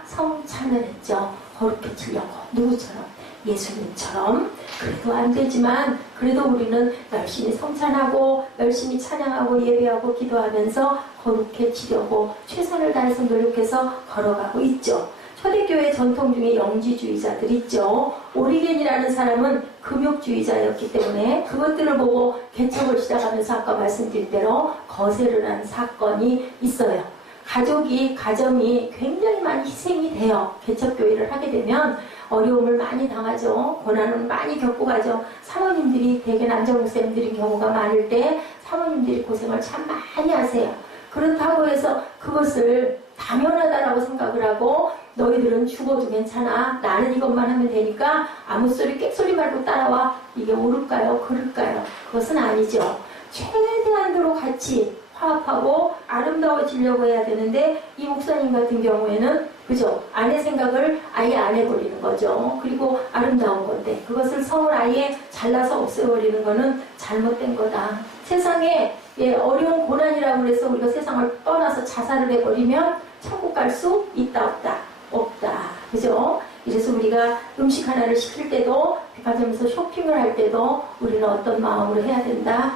성찬을 했죠. 거룩해지려고. 누구처럼? 예수님처럼. 그래도 안 되지만 그래도 우리는 열심히 성찬하고 열심히 찬양하고 예배하고 기도하면서 거룩해지려고 최선을 다해서 노력해서 걸어가고 있죠. 초대교회 전통 중에 영지주의자들 있죠. 오리겐이라는 사람은 금욕주의자였기 때문에 그것들을 보고 개척을 시작하면서 아까 말씀드린 대로 거세를 한 사건이 있어요. 가정이 굉장히 많이 희생이 돼요. 개척교회를 하게 되면 어려움을 많이 당하죠. 고난을 많이 겪고 가죠. 사모님들이 대개 남자 목사님들인 경우가 많을 때 사모님들이 고생을 참 많이 하세요. 그렇다고 해서 그것을 당연하다라고 생각을 하고 너희들은 죽어도 괜찮아. 나는 이것만 하면 되니까 아무 소리 깨소리 말고 따라와. 이게 옳을까요? 그럴까요? 그것은 아니죠. 최대한으로 같이 화합하고 아름다워지려고 해야 되는데 이 목사님 같은 경우에는 그죠? 아내 생각을 아예 안 해버리는 거죠. 그리고 아름다운 건데 그것을 성을 아예 잘라서 없애버리는 거는 잘못된 거다. 세상에 어려운 고난이라고 해서 우리가 세상을 떠나서 자살을 해버리면 천국 갈 수 있다 없다? 없다. 그죠? 이래서 우리가 음식 하나를 시킬 때도 백화점에서 쇼핑을 할 때도 우리는 어떤 마음으로 해야 된다?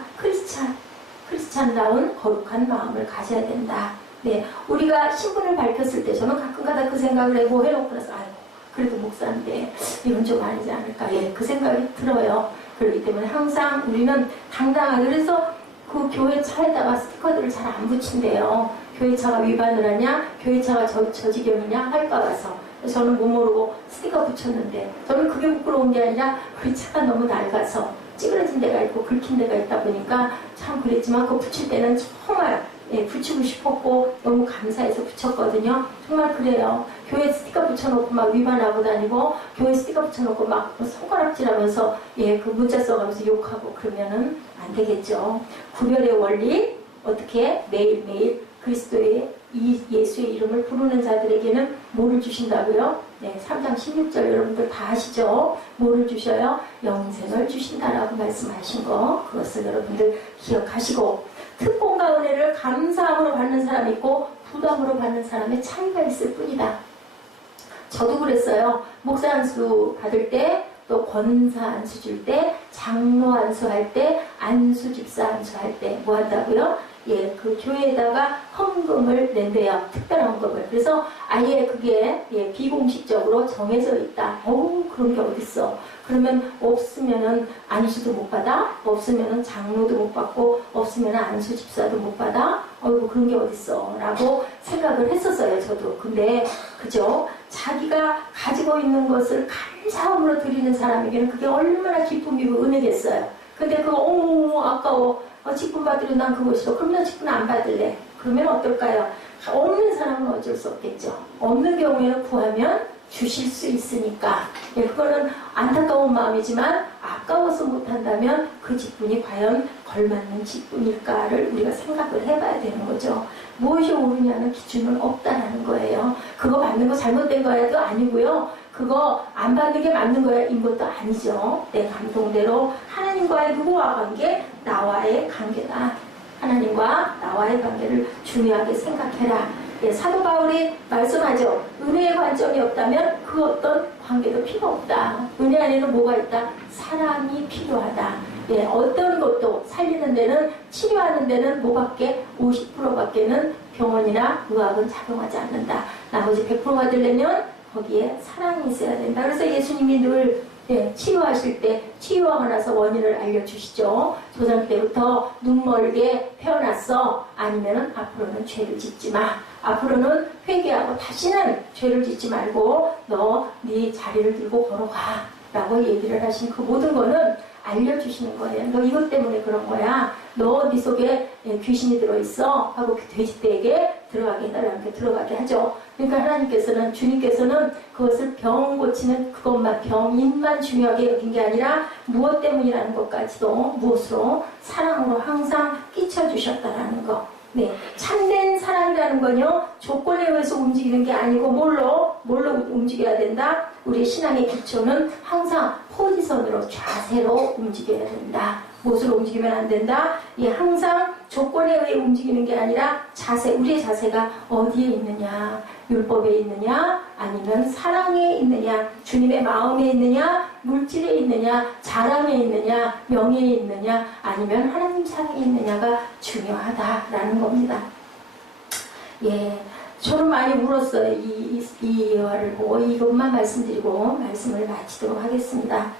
크리스찬다운 거룩한 마음을 가져야 된다. 네, 우리가 신분을 밝혔을 때 저는 가끔가다 그 생각을 해놓고 나서 아이고 그래도 목사인데 이건 좀 아니지 않을까. 예, 그 생각이 들어요. 그렇기 때문에 항상 우리는 당당하게 그래서 그 교회 차에다가 스티커들을 잘 안 붙인대요. 교회 차가 위반을 하냐, 교회 차가 저지경이냐 할까 봐서 저는 못 모르고 스티커 붙였는데 저는 그게 부끄러운 게 아니라 우리 차가 너무 낡아서 찌그러진 데가 있고 긁힌 데가 있다 보니까 참 그랬지만 그거 붙일 때는 정말 붙이고 싶었고 너무 감사해서 붙였거든요. 정말 그래요. 교회 스티커 붙여놓고 막 위반하고 다니고 교회 스티커 붙여놓고 막 손가락질하면서 그 문자 써가면서 욕하고 그러면은 안 되겠죠. 구별의 원리 어떻게 매일매일 그리스도의 이 예수의 이름을 부르는 자들에게는 뭐를 주신다고요? 네, 3장 16절 여러분들 다 아시죠? 뭐를 주셔요? 영생을 주신다라고 말씀하신 거 그것을 여러분들 기억하시고 특권과 은혜를 감사함으로 받는 사람이 있고 부담으로 받는 사람의 차이가 있을 뿐이다. 저도 그랬어요. 목사 안수 받을 때 또 권사 안수 줄 때 장로 안수할 때 안수 집사 안수할 때 뭐 한다고요? 그 교회에다가 헌금을 낸대요. 특별한 헌금을. 그래서 아예 그게 비공식적으로 정해져 있다. 그런 게 어딨어. 그러면 없으면은 안수도 못 받아? 없으면은 장로도 못 받고 없으면은 안수 집사도 못 받아? 그런 게 어딨어. 라고 생각을 했었어요. 저도. 근데 그죠? 자기가 가지고 있는 것을 감사함으로 드리는 사람에게는 그게 얼마나 기쁨이고 은혜겠어요. 근데 그거 아까워. 직분 받으려 난 그거 싫어. 그럼 난 직분 안 받을래. 그러면 어떨까요? 없는 사람은 어쩔 수 없겠죠. 없는 경우에는 구하면 주실 수 있으니까. 그거는 안타까운 마음이지만 아까워서 못한다면 그 직분이 과연 걸맞는 직분일까를 우리가 생각을 해봐야 되는 거죠. 무엇이 옳으냐는 기준은 없다라는 거예요. 그거 받는 거 잘못된 거야도 아니고요. 그거 안 받는 게 맞는 거야 인 것도 아니죠. 내 감동대로 하나님과의 누구와 관계? 나와의 관계다. 하나님과 나와의 관계를 중요하게 생각해라. 사도 바울이 말씀하죠. 은혜의 관점이 없다면 그 어떤 관계도 필요 없다. 은혜 안에는 뭐가 있다? 사랑이 필요하다. 어떤 것도 살리는 데는 치료하는 데는 뭐밖에 50%밖에는 병원이나 의학은 작용하지 않는다. 나머지 100%가 되려면 거기에 사랑이 있어야 된다. 그래서 예수님이 늘 예, 치유하실 때 치유하고 나서 원인을 알려주시죠. 조상 때부터 눈멀게 태어났어. 아니면은 앞으로는 죄를 짓지 마. 앞으로는 회개하고 다시는 죄를 짓지 말고 너 네 자리를 들고 걸어가. 라고 얘기를 하신 그 모든 거는 알려주시는 거예요. 너 이것 때문에 그런 거야. 너 네 속에 귀신이 들어있어. 하고 그 돼지떼에게 들어가게 해달라는 들어가게 하죠. 그러니까 하나님께서는, 주님께서는 그것을 병 고치는 그것만, 병인만 중요하게 여긴 게 아니라 무엇 때문이라는 것까지도 무엇으로? 사랑으로 항상 끼쳐주셨다라는 거. 네. 참된 사랑이라는 건요, 조건에 의해서 움직이는 게 아니고 뭘로 움직여야 된다? 우리 신앙의 기초는 항상 포지션으로, 자세로 움직여야 된다. 무엇으로 움직이면 안 된다? 항상 조건에 의해 움직이는 게 아니라 자세, 우리의 자세가 어디에 있느냐? 율법에 있느냐? 아니면 사랑에 있느냐? 주님의 마음에 있느냐? 물질에 있느냐? 자랑에 있느냐? 명예에 있느냐? 아니면 하나님 사랑에 있느냐가 중요하다라는 겁니다. 예. 저는 많이 울었어요. 이 예화를 보고 이것만 말씀드리고 말씀을 마치도록 하겠습니다.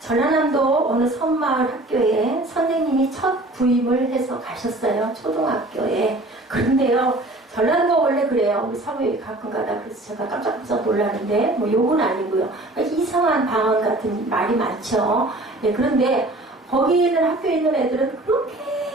전라남도 어느 섬마을 학교에 선생님이 첫 부임을 해서 가셨어요. 초등학교에. 그런데요, 전라도가 원래 그래요. 우리 사모님이 가끔 가다 그래서 제가 깜짝깜짝 놀라는데, 뭐 욕은 아니고요. 이상한 방언 같은 말이 많죠. 네, 그런데 거기 있는 학교에 있는 애들은 그렇게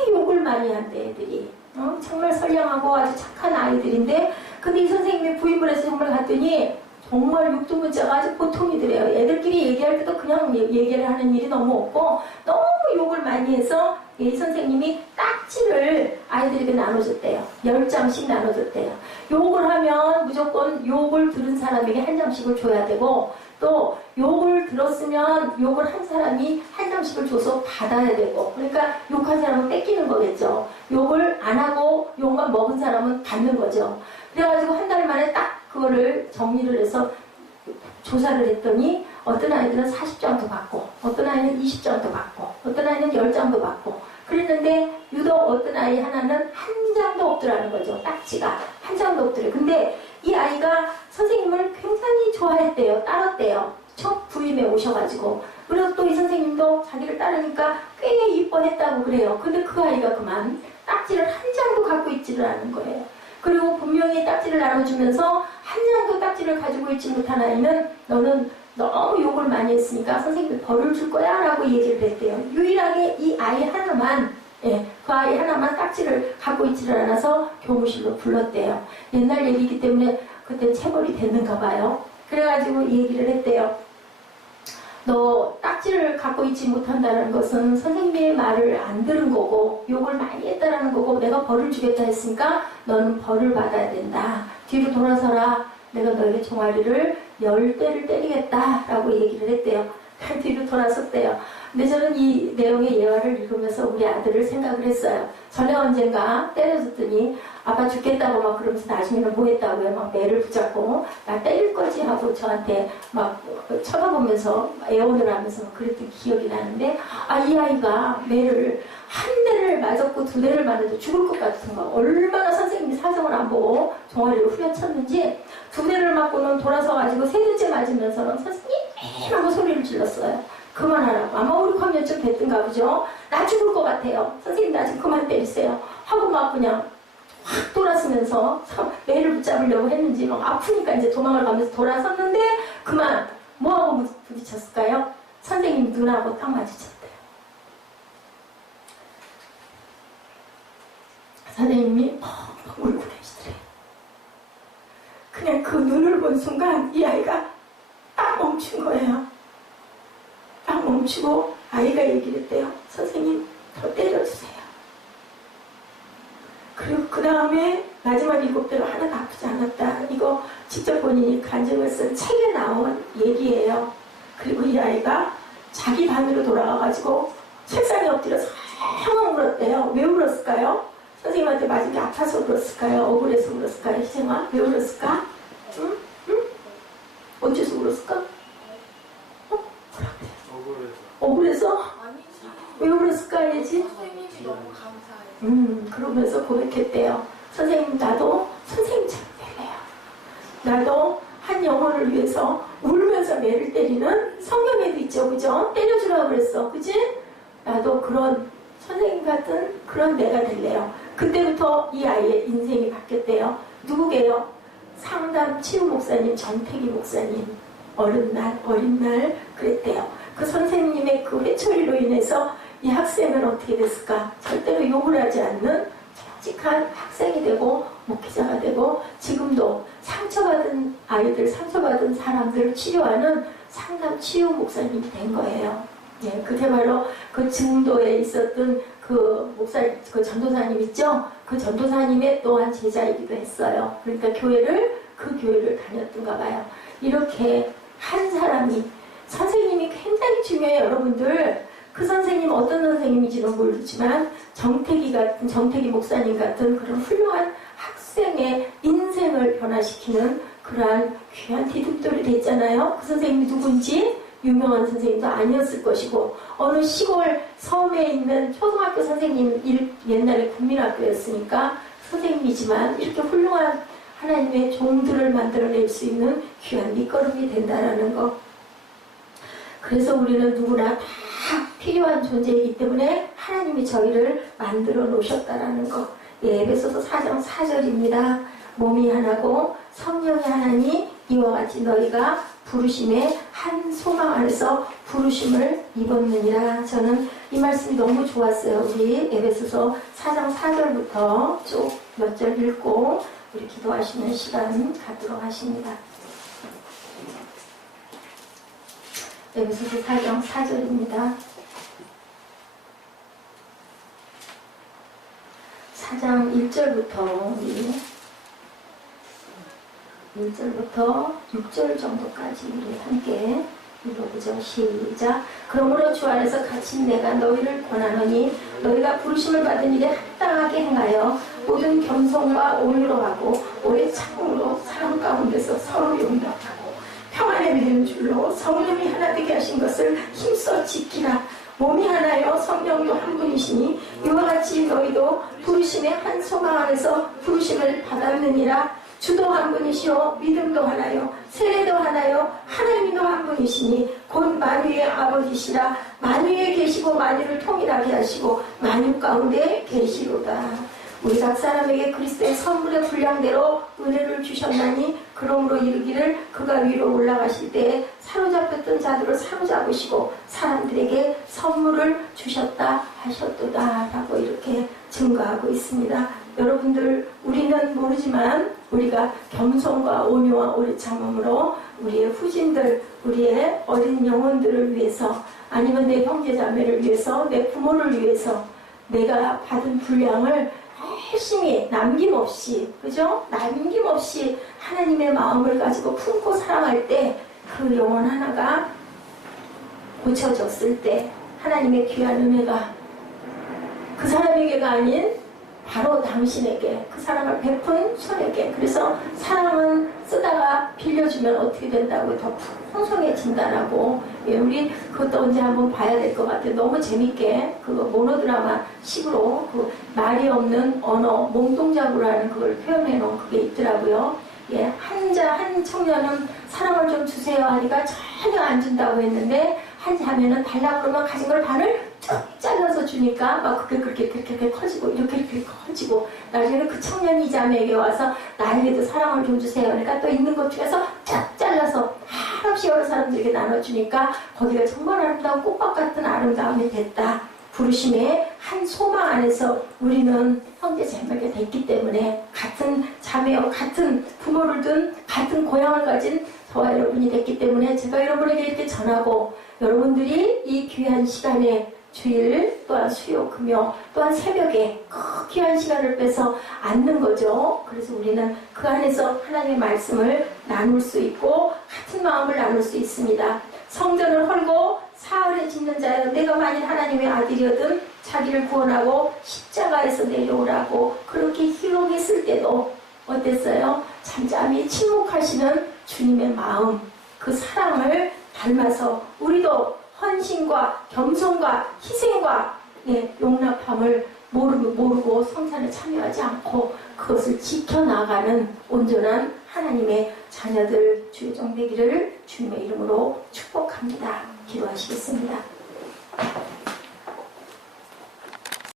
욕을 많이 한대, 애들이. 정말 선량하고 아주 착한 아이들인데, 근데 이 선생님이 부임을 해서 정말 갔더니 정말 육두문자가 아주 보통이더래요. 애들끼리 얘기할 때도 그냥 얘기를 하는 일이 너무 없고 너무 욕을 많이 해서 이 선생님이 딱지를 아이들에게 나눠줬대요. 10장씩 나눠줬대요. 욕을 하면 무조건 욕을 들은 사람에게 한 장씩을 줘야 되고, 또 욕을 들었으면 욕을 한 사람이 한 장씩을 줘서 받아야 되고, 그러니까 욕한 사람은 뺏기는 거겠죠. 욕을 안 하고 욕만 먹은 사람은 받는 거죠. 그래가지고 한 달 만에 딱 그거를 정리를 해서 조사를 했더니 어떤 아이들은 40장도 받고, 어떤 아이는 20장도 받고, 어떤 아이는 10장도 받고 그랬는데, 유독 어떤 아이 하나는 한 장도 없더라는 거죠. 딱지가 한 장도 없더래요. 근데 이 아이가 선생님을 굉장히 좋아했대요. 따랐대요. 첫 부임에 오셔가지고. 그래서 또 이 선생님도 자기를 따르니까 꽤 이뻐했다고 그래요. 근데 그 아이가 그만 딱지를 한 장도 갖고 있지를 않은 거예요. 그리고 분명히 딱지를 나눠주면서 한 장도 딱지를 가지고 있지 못한 아이는 너는 너무 욕을 많이 했으니까 선생님이 벌을 줄 거야 라고 얘기를 했대요. 유일하게 이 아이 하나만, 그 아이 하나만 딱지를 갖고 있지를 않아서 교무실로 불렀대요. 옛날 얘기이기 때문에 그때 체벌이 됐는가 봐요. 그래가지고 얘기를 했대요. 너 딱지를 갖고 있지 못한다는 것은 선생님의 말을 안 들은 거고 욕을 많이 했다라는 거고, 내가 벌을 주겠다 했으니까 너는 벌을 받아야 된다. 뒤로 돌아서라. 내가 너에게 종아리를 10대를 때리겠다 라고 얘기를 했대요. 뒤로 돌아섰대요. 근데 저는 이 내용의 예화를 읽으면서 우리 아들을 생각을 했어요. 전에 언젠가 때려줬더니 아빠 죽겠다고 막 그러면서 나중에는 뭐 했다고요? 막 매를 붙잡고 나 때릴 거지 하고 저한테 막 쳐다보면서 애원을 하면서 그랬던 기억이 나는데, 이 아이가 매를 한 대를 맞았고 2대를 맞아도 죽을 것 같은 거, 얼마나 선생님이 사정을 안 보고 종아리를 후려쳤는지 2대를 맞고는 돌아서가지고 3대째 맞으면서는 선생님 하고 소리를 질렀어요. 그만하라고. 아마 우리 컨면증 됐던가 보죠. 나 죽을 것 같아요. 선생님 나 좀 그만 때리세요. 하고 막 그냥 확 돌아서면서 매를 붙잡으려고 했는지 막 아프니까 이제 도망을 가면서 돌아섰는데, 그만 뭐하고 부딪혔을까요? 선생님 눈하고 딱 마주쳤대요. 선생님이 펑펑 울고 계시더래요. 그냥 그 눈을 본 순간 이 아이가 딱 멈춘 거예요. 딱 멈추고 아이가 얘기를 했대요. 선생님 더 때려주세요. 그리고 그 다음에 마지막 7대로 하나도 아프지 않았다. 이거 직접 본인이 간증을 쓴 책에 나온 얘기예요. 그리고 이 아이가 자기 방으로 돌아가가지고 책상에 엎드려서 엉엉 울었대요. 왜 울었을까요? 선생님한테 맞은 게 아파서 울었을까요? 억울해서 울었을까요? 희생아? 왜 울었을까? 응? 응? 어째서 울었을까? 억울해서? 아니지. 왜 울었을까 얘지? 선생님이 너무 감사해요. 그러면서 고백했대요. 선생님, 나도 선생님처럼 될래요. 나도 한 영혼을 위해서 울면서 애를 때리는 성경에도 있죠. 그죠? 때려주라고 그랬어. 그지? 나도 그런 선생님 같은 그런 내가 될래요. 그때부터 이 아이의 인생이 바뀌었대요. 누구게요? 상담 치유 목사님, 정태기 목사님. 어린 날 그랬대요. 그 선생님의 그 회초리로 인해서 이 학생은 어떻게 됐을까? 절대로 욕을 하지 않는 정직한 학생이 되고 목회자가 되고 지금도 상처받은 아이들, 상처받은 사람들을 치료하는 상담 치유 목사님이 된 거예요. 예, 그게 바로 그 증도에 있었던 그 목사, 그 전도사님 있죠? 그 전도사님의 또한 제자이기도 했어요. 그러니까 그 교회를 다녔던가 봐요. 이렇게 한 사람이, 선생님이 굉장히 중요해요, 여러분들. 그 선생님 어떤 선생님인지는 모르지만 정태기 목사님 같은 그런 훌륭한 학생의 인생을 변화시키는 그러한 귀한 디딤돌이 됐잖아요. 그 선생님이 누군지 유명한 선생님도 아니었을 것이고 어느 시골 섬에 있는 초등학교 선생님, 옛날에 국민학교였으니까 선생님이지만 이렇게 훌륭한 하나님의 종들을 만들어낼 수 있는 귀한 밑거름이 된다는 것. 그래서 우리는 누구나 다 필요한 존재이기 때문에 하나님이 저희를 만들어 놓으셨다라는 것. 예, 에베소서 4장 4절입니다. 몸이 하나고 성령이 하나니 이와 같이 너희가 부르심의 한 소망 안에서 부르심을 입었느니라. 저는 이 말씀이 너무 좋았어요. 우리 에베소서 4장 4절부터 쭉 몇 절 읽고 우리 기도하시는 시간 갖도록 하십니다. 에베소서 4장 4절입니다. 4장 1절부터 우리 1절부터 6절 정도까지 우리 함께 읽어보죠. 시작. 그러므로 주 안에서 갇힌 내가 너희를 권하노니 너희가 부르심을 받은 일에 합당하게 행하여 모든 겸손과 온유로 하고 오래 참음으로 사람 가운데서 서로 용납하고 평안에 믿는 줄로 성령이 하나 되게 하신 것을 힘써 지키라. 몸이 하나요 성령도 한 분이시니 이와 같이 너희도 부르심의 한 소망 안에서 부르심을 받았느니라. 주도 한 분이시오 믿음도 하나요 세례도 하나요 하나님도 한 분이시니 곧 만유의 아버지시라. 만유에 계시고 만유를 통일하게 하시고 만유 가운데 계시로다. 우리 각 사람에게 그리스도의 선물의 분량대로 은혜를 주셨나니 그러므로 이르기를 그가 위로 올라가실 때에 사로잡혔던 자들을 사로잡으시고 사람들에게 선물을 주셨다 하셨도다 라고 이렇게 증거하고 있습니다. 여러분들 우리는 모르지만 우리가 겸손과 온유와 오래 참음으로 우리의 후진들, 우리의 어린 영혼들을 위해서 아니면 내 형제자매를 위해서 내 부모를 위해서 내가 받은 분량을 열심히 남김없이 그죠? 남김없이 하나님의 마음을 가지고 품고 사랑할 때 그 영혼 하나가 고쳐졌을 때 하나님의 귀한 은혜가 그 사람에게가 아닌 바로 당신에게 그 사랑을 베푼 손에게. 그래서 사랑은 쓰다가 빌려주면 어떻게 된다고 더 풍성해진다라고. 예, 우리 그것도 언제 한번 봐야 될 것 같아요. 너무 재밌게 그 모노드라마 식으로 그 말이 없는 언어 몸동작으로 하는 그걸 표현해 놓은 그게 있더라고요. 예, 한 청년은 사랑을 좀 주세요 하니까 전혀 안 준다고 했는데 한 자매는 달라고 그러면 가진 걸 반을 쭉 잘라서 주니까 막 그게 그렇게 커지고 이렇게 커지고 나중에는 그 청년이 이 자매에게 와서 나에게도 사랑을 좀 주세요. 그러니까 또 있는 것 중에서 쫙 잘라서 한없이 여러 사람들에게 나눠주니까 거기가 정말 아름다운 꽃밭 같은 아름다움이 됐다. 부르심의 한 소망 안에서 우리는 형제 자매가 됐기 때문에 같은 자매와 같은 부모를 둔 같은 고향을 가진 저와 여러분이 됐기 때문에 제가 여러분에게 이렇게 전하고 여러분들이 이 귀한 시간에 주일 또한 수요 금요 또한 새벽에 그 귀한 시간을 빼서 앉는 거죠. 그래서 우리는 그 안에서 하나님의 말씀을 나눌 수 있고 같은 마음을 나눌 수 있습니다. 성전을 헐고 사흘에 짓는 자여 내가 만일 하나님의 아들이거든 자기를 구원하고 십자가에서 내려오라고 그렇게 희롱했을 때도 어땠어요? 잠잠히 침묵하시는 주님의 마음 그 사랑을 닮아서 우리도 헌신과 겸손과 희생과 용납함을 모르고 성찬에 참여하지 않고 그것을 지켜나가는 온전한 하나님의 자녀들 주의종 되기를 주님의 이름으로 축복합니다. 기도하시겠습니다.